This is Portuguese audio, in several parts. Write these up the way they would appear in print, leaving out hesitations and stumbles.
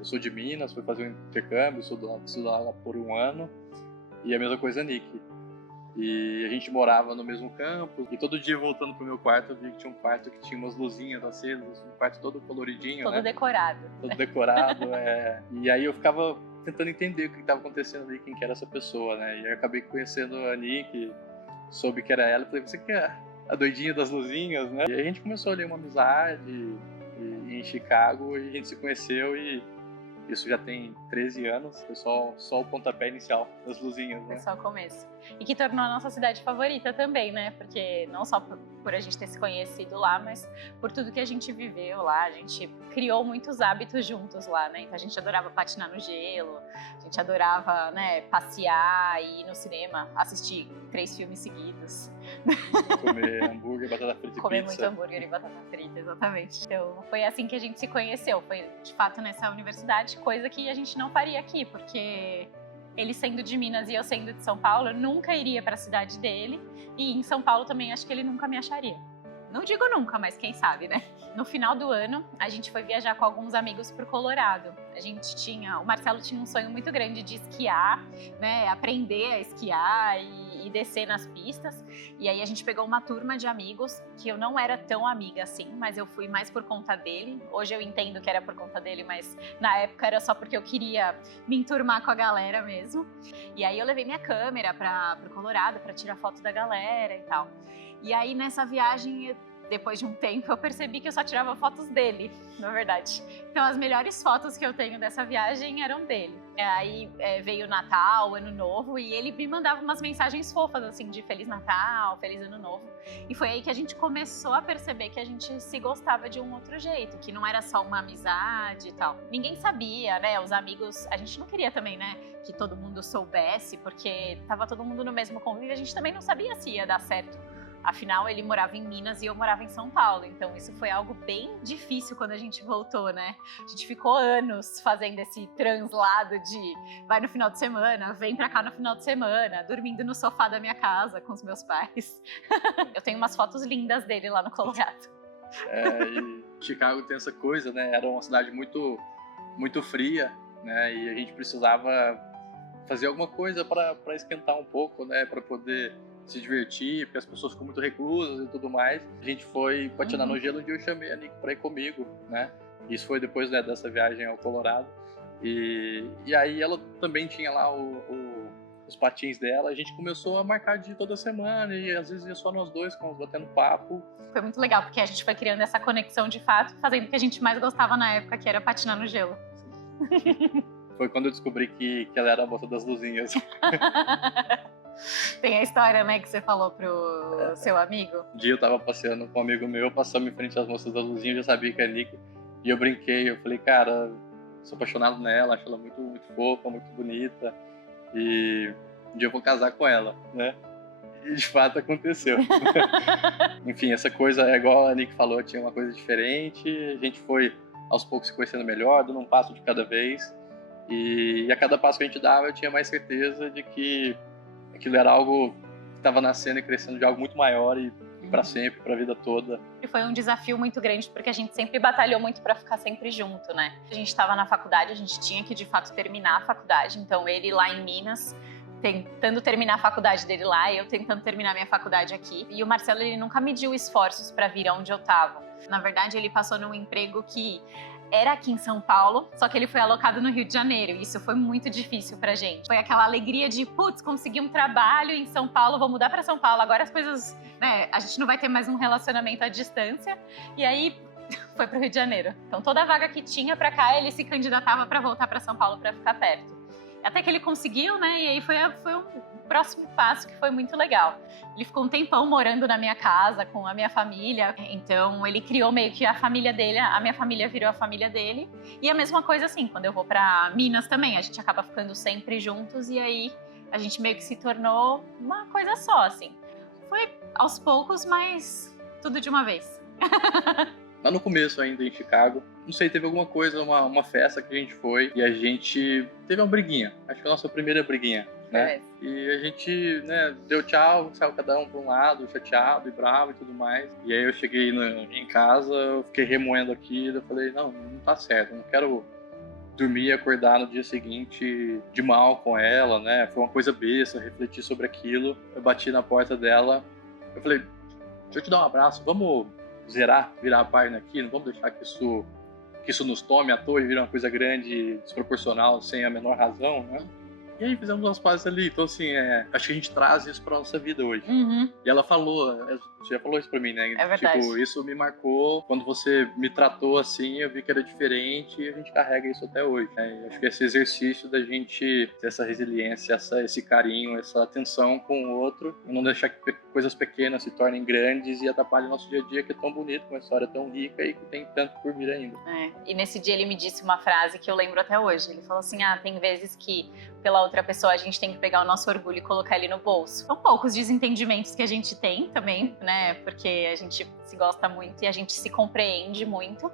Eu sou de Minas, fui fazer um intercâmbio, estudar lá por 1 ano. E a mesma coisa a Nick. E a gente morava no mesmo campus. E todo dia voltando pro meu quarto, eu vi que tinha um quarto que tinha umas luzinhas acesas, um quarto todo coloridinho, todo né? decorado. Todo decorado, E aí eu ficava tentando entender o que estava acontecendo ali, quem que era essa pessoa, né? E eu acabei conhecendo a Nick, soube que era ela, e falei, você que é a doidinha das luzinhas, né? E aí a gente começou ali uma amizade em Chicago, e a gente se conheceu, e isso já tem 13 anos, foi só o pontapé inicial das luzinhas, né? Foi só o começo. E que tornou a nossa cidade favorita também, né? Porque não só por a gente ter se conhecido lá, mas por tudo que a gente viveu lá. A gente criou muitos hábitos juntos lá, né? Então a gente adorava patinar no gelo, a gente adorava, né, passear e ir no cinema, assistir 3 filmes seguidos. Comer hambúrguer, batata frita e Comer pizza. muito hambúrguer e batata frita, exatamente. Então foi assim que a gente se conheceu. Foi, de fato, nessa universidade, coisa que a gente não faria aqui, porque ele sendo de Minas e eu sendo de São Paulo, eu nunca iria para a cidade dele. E em São Paulo também acho que ele nunca me acharia. Não digo nunca, mas quem sabe, né? No final do ano, a gente foi viajar com alguns amigos pro Colorado. O Marcelo tinha um sonho muito grande de esquiar, né? Aprender a esquiar e descer nas pistas. E aí a gente pegou uma turma de amigos, que eu não era tão amiga assim, mas eu fui mais por conta dele. Hoje eu entendo que era por conta dele, mas na época era só porque eu queria me enturmar com a galera mesmo. E aí eu levei minha câmera pro Colorado pra tirar foto da galera e tal. E aí nessa viagem, depois de um tempo, eu percebi que eu só tirava fotos dele, na verdade. Então as melhores fotos que eu tenho dessa viagem eram dele. Aí veio o Natal, Ano Novo, e ele me mandava umas mensagens fofas, assim, de Feliz Natal, Feliz Ano Novo. E foi aí que a gente começou a perceber que a gente se gostava de um outro jeito, que não era só uma amizade e tal. Ninguém sabia, né? Os amigos, a gente não queria também, né, que todo mundo soubesse, porque tava todo mundo no mesmo convívio, a gente também não sabia se ia dar certo. Afinal, ele morava em Minas e eu morava em São Paulo, então isso foi algo bem difícil quando a gente voltou, né? A gente ficou anos fazendo esse translado de vai no final de semana, vem pra cá no final de semana, dormindo no sofá da minha casa com os meus pais. Eu tenho umas fotos lindas dele lá no Colorado. E Chicago tem essa coisa, né? Era uma cidade muito, muito fria, né? E a gente precisava fazer alguma coisa para esquentar um pouco, né? Para poder se divertir, porque as pessoas ficam muito reclusas e tudo mais. A gente foi patinar no gelo e eu chamei a Nick para ir comigo, né? Isso foi depois, né, dessa viagem ao Colorado. E aí ela também tinha lá os patins dela. A gente começou a marcar de toda semana e às vezes ia só nós dois, batendo papo. Foi muito legal, porque a gente foi criando essa conexão de fato, fazendo o que a gente mais gostava na época, que era patinar no gelo. Foi quando eu descobri que ela era a moça das luzinhas. Tem a história, né, que você falou pro seu amigo? Um dia eu tava passeando com um amigo meu, passamos em frente às moças das luzinhas, eu já sabia que era Nick. E eu brinquei, eu falei, cara, sou apaixonado nela, acho ela muito, muito fofa, muito bonita. E um dia eu vou casar com ela, né? E de fato aconteceu. Enfim, essa coisa, é igual a Nick falou, tinha uma coisa diferente. A gente foi aos poucos se conhecendo melhor, dando um passo de cada vez. E a cada passo que a gente dava, eu tinha mais certeza de que aquilo era algo que estava nascendo e crescendo de algo muito maior e para sempre, para a vida toda. E foi um desafio muito grande, porque a gente sempre batalhou muito para ficar sempre junto, né? A gente estava na faculdade, a gente tinha que de fato terminar a faculdade, então ele lá em Minas, tentando terminar a faculdade dele lá, e eu tentando terminar minha faculdade aqui. E o Marcelo, ele nunca mediu esforços para vir aonde eu estava. Na verdade, ele passou num emprego que era aqui em São Paulo, só que ele foi alocado no Rio de Janeiro, e isso foi muito difícil pra gente. Foi aquela alegria de, putz, consegui um trabalho em São Paulo, vou mudar pra São Paulo, agora as coisas, né, a gente não vai ter mais um relacionamento à distância, e aí foi pro Rio de Janeiro. Então toda a vaga que tinha pra cá, ele se candidatava pra voltar pra São Paulo pra ficar perto. Até que ele conseguiu, né, e aí foi um próximo passo que foi muito legal. Ele ficou um tempão morando na minha casa, com a minha família, então ele criou meio que a família dele, a minha família virou a família dele. E a mesma coisa assim, quando eu vou pra Minas também, a gente acaba ficando sempre juntos e aí a gente meio que se tornou uma coisa só, assim. Foi aos poucos, mas tudo de uma vez. Lá no começo ainda em Chicago, não sei, teve alguma coisa, uma festa que a gente foi e a gente teve uma briguinha, acho que foi a nossa primeira briguinha, né? E a gente, né, deu tchau, saiu cada um para um lado, chateado e bravo e tudo mais. E aí eu cheguei em casa, eu fiquei remoendo aquilo, eu falei, não tá certo, eu não quero dormir e acordar no dia seguinte de mal com ela, né? Foi uma coisa besta, eu refleti sobre aquilo. Eu bati na porta dela, eu falei, deixa eu te dar um abraço, vamos virar a página aqui, não vamos deixar que isso nos tome à toa e vira uma coisa grande, desproporcional, sem a menor razão, né? E aí fizemos umas pazes ali. Então, assim, acho que a gente traz isso pra nossa vida hoje. E ela falou, você já falou isso pra mim, né? É verdade. Tipo, isso me marcou. Quando você me tratou assim, eu vi que era diferente e a gente carrega isso até hoje, né? E acho que esse exercício da gente ter essa resiliência, esse carinho, essa atenção com o outro, e não deixar que coisas pequenas se tornem grandes e atrapalhem o nosso dia a dia, que é tão bonito, uma história tão rica e que tem tanto por vir ainda. E nesse dia ele me disse uma frase que eu lembro até hoje. Ele falou assim, tem vezes que pela outra pessoa a gente tem que pegar o nosso orgulho e colocar ele no bolso. São poucos desentendimentos que a gente tem também, né? Porque a gente se gosta muito e a gente se compreende muito.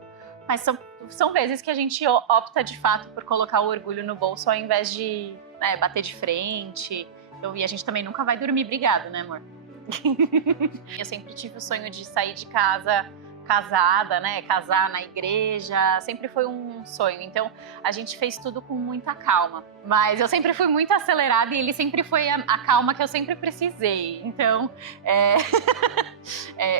Mas são vezes que a gente opta de fato por colocar o orgulho no bolso ao invés de bater de frente. E a gente também nunca vai dormir brigado, né, amor? Eu sempre tive o sonho de sair de casa casada, né? Casar na igreja, sempre foi um sonho. Então, a gente fez tudo com muita calma. Mas eu sempre fui muito acelerada e ele sempre foi a calma que eu sempre precisei. Então,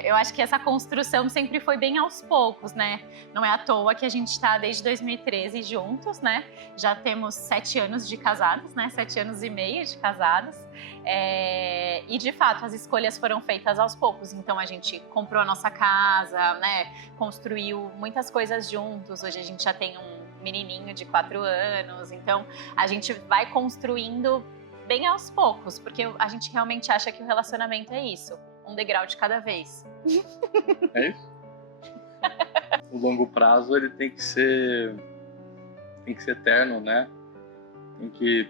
eu acho que essa construção sempre foi bem aos poucos, né? Não é à toa que a gente está desde 2013 juntos, né? Já temos 7 anos de casados, né? 7 anos e meio de casados. E de fato as escolhas foram feitas aos poucos. Então a gente comprou a nossa casa, né? Construiu muitas coisas juntos. Hoje a gente já tem um menininho de 4 anos. Então a gente vai construindo bem aos poucos, porque a gente realmente acha que o relacionamento é isso, um degrau de cada vez. É isso. O longo prazo ele tem que ser eterno, né? Tem que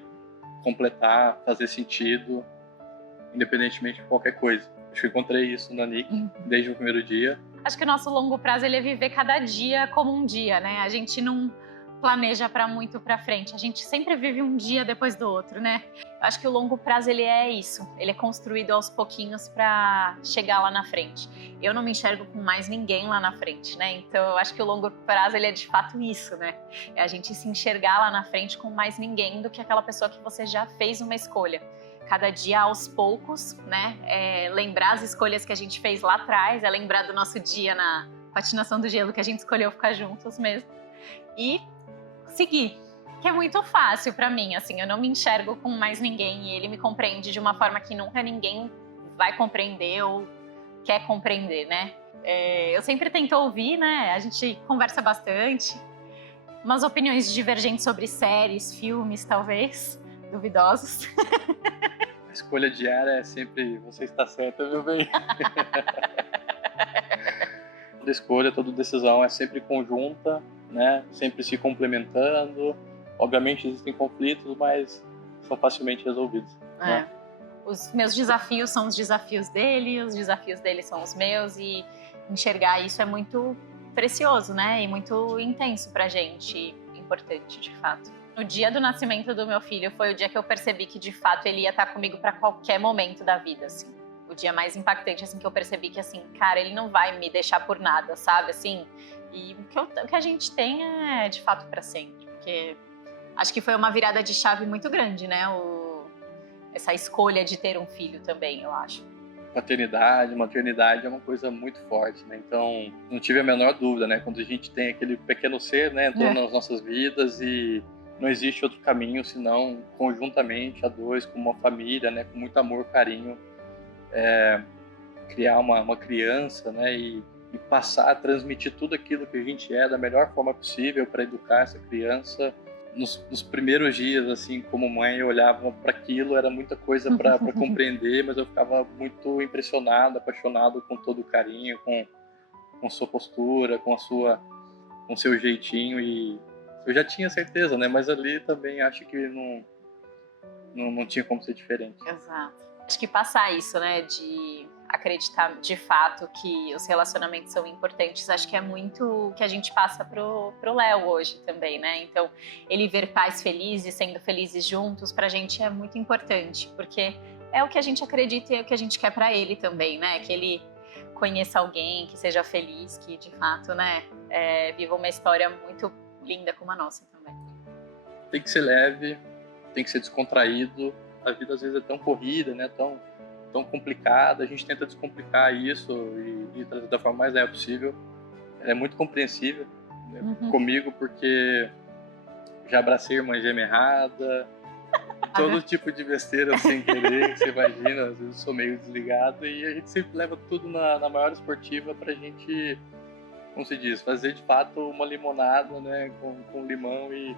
completar, fazer sentido, independentemente de qualquer coisa. Acho que eu encontrei isso na Nick desde o primeiro dia. Acho que o nosso longo prazo ele é viver cada dia como um dia, né? A gente não planeja para muito para frente, a gente sempre vive um dia depois do outro, né? Eu acho que o longo prazo ele é isso, ele é construído aos pouquinhos para chegar lá na frente. Eu não me enxergo com mais ninguém lá na frente, né? Então eu acho que o longo prazo ele é de fato isso, né? É a gente se enxergar lá na frente com mais ninguém do que aquela pessoa que você já fez uma escolha. Cada dia aos poucos, né? Lembrar as escolhas que a gente fez lá atrás, lembrar do nosso dia na patinação do gelo que a gente escolheu ficar juntos mesmo. E seguir, que é muito fácil pra mim, assim, eu não me enxergo com mais ninguém e ele me compreende de uma forma que nunca ninguém vai compreender ou quer compreender, né? Eu sempre tento ouvir, né? A gente conversa bastante, umas opiniões divergentes sobre séries, filmes, talvez, duvidosos. A escolha diária é sempre você está certa, meu bem. Toda escolha, toda decisão é sempre conjunta, né? Sempre se complementando. Obviamente existem conflitos, mas são facilmente resolvidos. Né? Os meus desafios são os desafios dele, os desafios dele são os meus, e enxergar isso é muito precioso, né? E muito intenso pra gente, importante, de fato. No dia do nascimento do meu filho foi o dia que eu percebi que, de fato, ele ia estar comigo pra qualquer momento da vida, assim. O dia mais impactante, assim, que eu percebi que, assim, cara, ele não vai me deixar por nada, sabe? Assim, e o que a gente tem é, de fato, pra sempre. Porque acho que foi uma virada de chave muito grande, né? Essa escolha de ter um filho também, eu acho. Paternidade, maternidade é uma coisa muito forte, né? Então, não tive a menor dúvida, né? Quando a gente tem aquele pequeno ser, né? Entrando nas nossas vidas e não existe outro caminho senão conjuntamente a dois, como uma família, né? Com muito amor, carinho, criar uma criança, né? E passar a transmitir tudo aquilo que a gente é da melhor forma possível para educar essa criança. Nos primeiros dias, assim, como mãe, eu olhava para aquilo, era muita coisa para compreender, mas eu ficava muito impressionado, apaixonado com todo o carinho, com sua postura, com seu jeitinho, e eu já tinha certeza, né? Mas ali também acho que não tinha como ser diferente. Exato. Acho que passar isso, né, de acreditar de fato que os relacionamentos são importantes, acho que é muito o que a gente passa pro Léo hoje também, né? Então, ele ver pais felizes, sendo felizes juntos, pra gente é muito importante, porque é o que a gente acredita e é o que a gente quer pra ele também, né? Que ele conheça alguém, que seja feliz, que de fato, né, viva uma história muito linda como a nossa também. tem que ser leve, tem que ser descontraído. A vida às vezes é tão corrida, né? Tão complicada. A gente tenta descomplicar isso e trazer da forma mais leve possível. É muito compreensível, né, comigo, porque já abracei irmã gêmea errada, todo tipo de besteira sem querer, que você imagina. Às vezes eu sou meio desligado e a gente sempre leva tudo na maior esportiva pra gente, como se diz, fazer de fato uma limonada, né, com limão e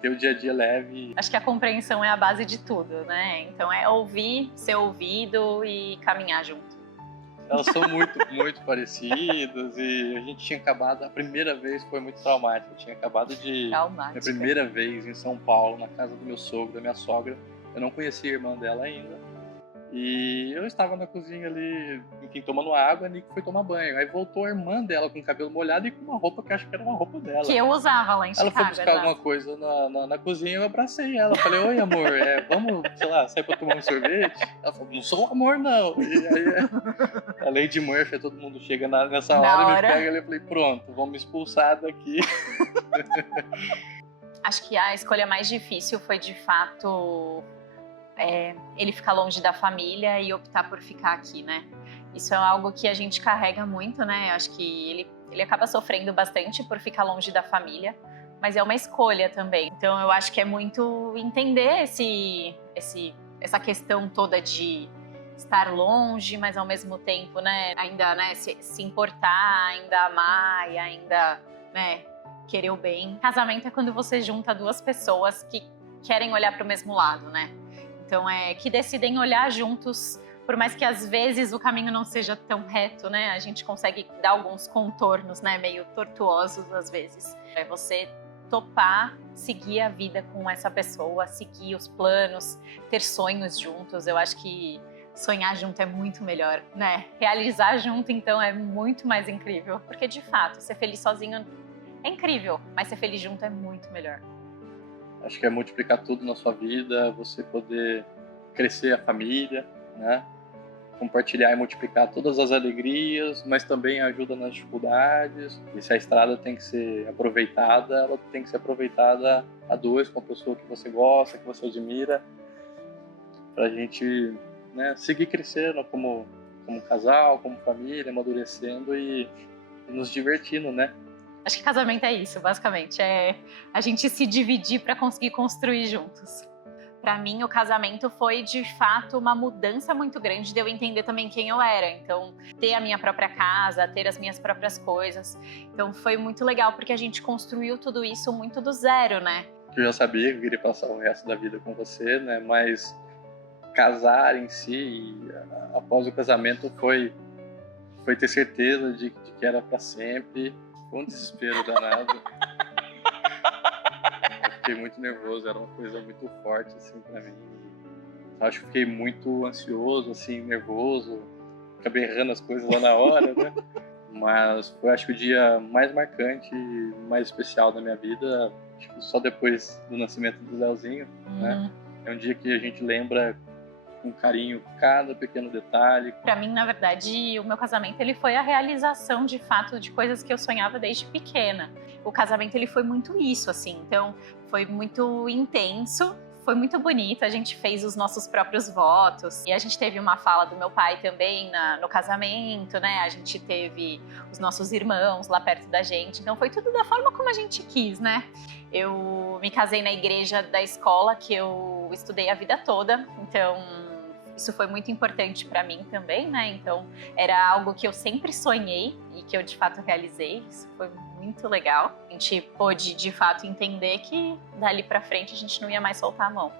ter o dia a dia leve. Acho que a compreensão é a base de tudo, né? Então é ouvir, ser ouvido e caminhar junto. Elas são muito, muito parecidas e a gente tinha acabado, a primeira vez foi muito traumática. Eu tinha acabado de... Traumática. Minha primeira vez em São Paulo, na casa do meu sogro, da minha sogra. Eu não conhecia a irmã dela ainda. E eu estava na cozinha ali, enfim, tomando água, a Nick foi tomar banho. Aí voltou a irmã dela com o cabelo molhado e com uma roupa que eu acho que era uma roupa dela. Que eu usava lá em Chicago. Ela foi buscar alguma coisa na cozinha e eu abracei ela. Falei, oi amor, vamos, sei lá, sair pra tomar um sorvete? Ela falou, não sou um amor não. E aí a Lady Murphy, todo mundo chega nessa hora e me pega ali. Eu falei, pronto, vamos me expulsar daqui. Acho que a escolha mais difícil foi de fato... ele ficar longe da família e optar por ficar aqui, né? Isso é algo que a gente carrega muito, né? Acho que ele acaba sofrendo bastante por ficar longe da família, mas é uma escolha também. Então eu acho que é muito entender essa questão toda de estar longe, mas ao mesmo tempo, né, ainda, né, se importar, ainda amar e ainda, né, querer o bem. Casamento é quando você junta duas pessoas que querem olhar para o mesmo lado, né? Então, que decidem olhar juntos, por mais que às vezes o caminho não seja tão reto, né? A gente consegue dar alguns contornos, né? Meio tortuosos às vezes. É você topar, seguir a vida com essa pessoa, seguir os planos, ter sonhos juntos. Eu acho que sonhar junto é muito melhor, né? Realizar junto, então, é muito mais incrível. Porque, de fato, ser feliz sozinho é incrível, mas ser feliz junto é muito melhor. Acho que é multiplicar tudo na sua vida, você poder crescer a família, né? Compartilhar e multiplicar todas as alegrias, mas também ajuda nas dificuldades. E se a estrada tem que ser aproveitada, ela tem que ser aproveitada a dois, com a pessoa que você gosta, que você admira, pra gente, né, seguir crescendo como casal, como família, amadurecendo e nos divertindo, né? Acho que casamento é isso, basicamente. É a gente se dividir para conseguir construir juntos. Para mim, o casamento foi, de fato, uma mudança muito grande de eu entender também quem eu era. Então, ter a minha própria casa, ter as minhas próprias coisas. Então, foi muito legal, porque a gente construiu tudo isso muito do zero, né? Eu já sabia que eu queria passar o resto da vida com você, né? Mas casar em si, e após o casamento, foi ter certeza de que era para sempre. Foi um desespero danado. Eu fiquei muito nervoso, era uma coisa muito forte, assim, pra mim. Acho que fiquei muito ansioso, assim, nervoso. Acabei errando as coisas lá na hora, né? Mas foi, acho que, o dia mais marcante e mais especial da minha vida. Acho que só depois do nascimento do Leozinho, né? É um dia que a gente lembra com carinho cada pequeno detalhe. Para mim, na verdade, o meu casamento ele foi a realização de fato de coisas que eu sonhava desde pequena. O casamento ele foi muito isso, assim. Então, foi muito intenso, foi muito bonito. A gente fez os nossos próprios votos e a gente teve uma fala do meu pai também no casamento, né? A gente teve os nossos irmãos lá perto da gente. Então, foi tudo da forma como a gente quis, né? Eu me casei na igreja da escola que eu estudei a vida toda, então isso foi muito importante para mim também, né? Então era algo que eu sempre sonhei e que eu de fato realizei. Isso foi muito legal. A gente pôde de fato entender que dali para frente a gente não ia mais soltar a mão.